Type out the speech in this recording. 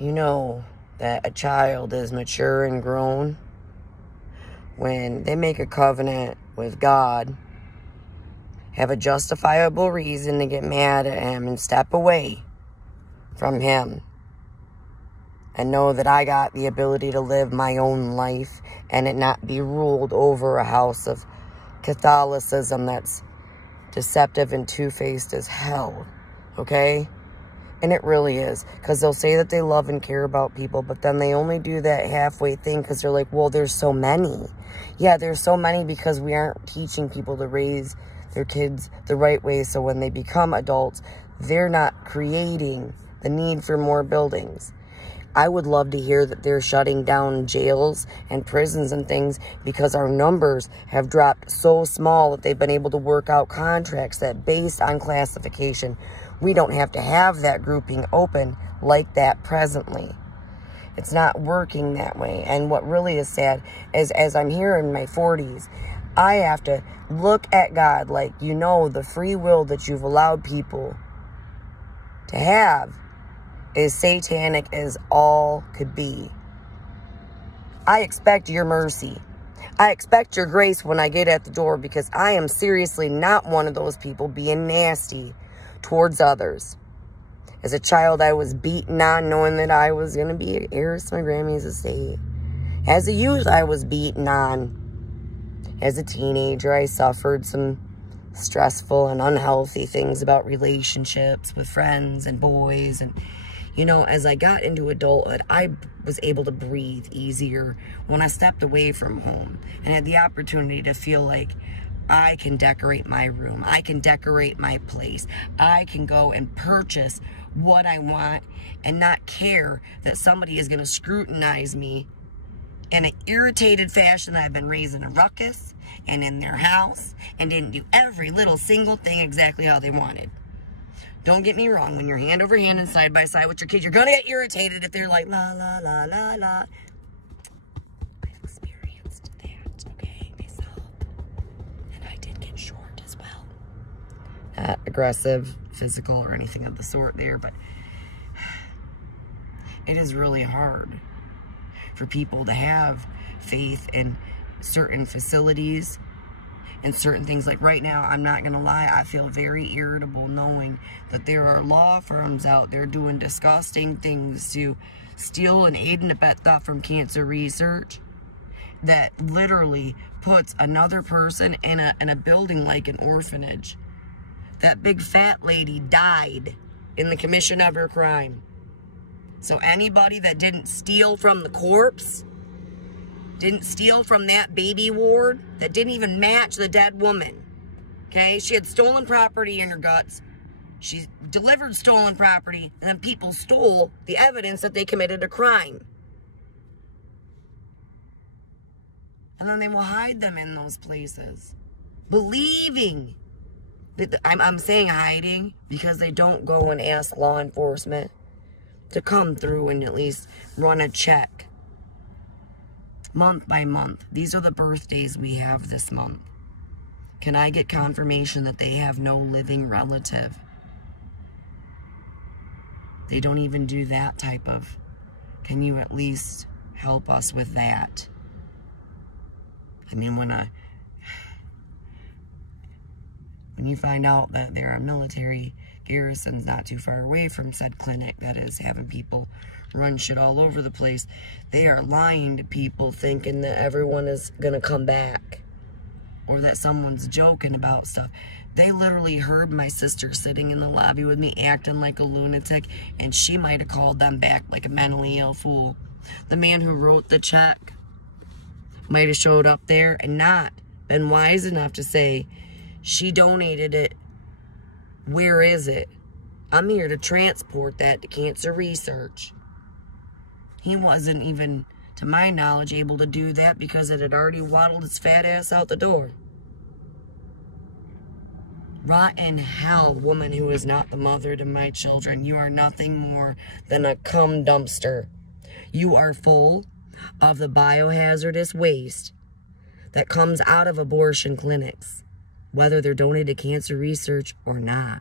You know that a child is mature and grown when they make a covenant with God, have a justifiable reason to get mad at him and step away from him, and know that I got the ability to live my own life and it not be ruled over a house of Catholicism that's deceptive and two-faced as hell, okay? And it really is, because they'll say that they love and care about people, but then they only do that halfway thing because they're like, well, there's so many. Yeah, there's so many because we aren't teaching people to raise their kids the right way, so when they become adults, they're not creating the need for more buildings. I would love to hear that they're shutting down jails and prisons and things because our numbers have dropped so small that they've been able to work out contracts that, based on classification, we don't have to have that grouping open like that presently. It's not working that way. And what really is sad is, as I'm here in my 40s, I have to look at God like, you know, the free will that you've allowed people to have is satanic as all could be. I expect your mercy. I expect your grace when I get at the door, because I am seriously not one of those people being nasty towards others. As a child, I was beaten on knowing that I was going to be an heiress to my Grammy's estate. As a youth, I was beaten on. As a teenager, I suffered some stressful and unhealthy things about relationships with friends and boys. And, you know, as I got into adulthood, I was able to breathe easier when I stepped away from home and had the opportunity to feel like I can decorate my room. I can decorate my place. I can go and purchase what I want and not care that somebody is going to scrutinize me in an irritated fashion that I've been raised in a ruckus and in their house and didn't do every little single thing exactly how they wanted. Don't get me wrong, when you're hand over hand and side by side with your kids, you're going to get irritated if they're like, la, la, la, la, la. I've experienced that, okay, myself. And I did get short as well. Not aggressive, physical, or anything of the sort there, but it is really hard for people to have faith in certain facilities and certain things. Like right now, I'm not gonna lie, I feel very irritable knowing that there are law firms out there doing disgusting things to steal and aid and abet theft from cancer research that literally puts another person in a building like an orphanage. That big fat lady died in the commission of her crime. So anybody that didn't steal from the corpse, didn't steal from that baby ward, that didn't even match the dead woman, okay? She had stolen property in her guts. She delivered stolen property, and then people stole the evidence that they committed a crime. And then they will hide them in those places, believing that I'm saying hiding because they don't go and ask law enforcement to come through and at least run a check month by month. These are the birthdays we have this month. Can I get confirmation that they have no living relative? They don't even do that type of, can you at least help us with that? I mean, when you find out that there are military garrisons not too far away from said clinic that is having people run shit all over the place, they are lying to people thinking that everyone is gonna come back or that someone's joking about stuff. They literally heard my sister sitting in the lobby with me acting like a lunatic, and she might have called them back like a mentally ill fool. The man who wrote the check might have showed up there and not been wise enough to say, she donated it. Where is it? I'm here to transport that to cancer research. He wasn't even, to my knowledge, able to do that because it had already waddled its fat ass out the door. Rotten hell, woman who is not the mother to my children. You are nothing more than a cum dumpster. You are full of the biohazardous waste that comes out of abortion clinics, whether they're donated to cancer research or not.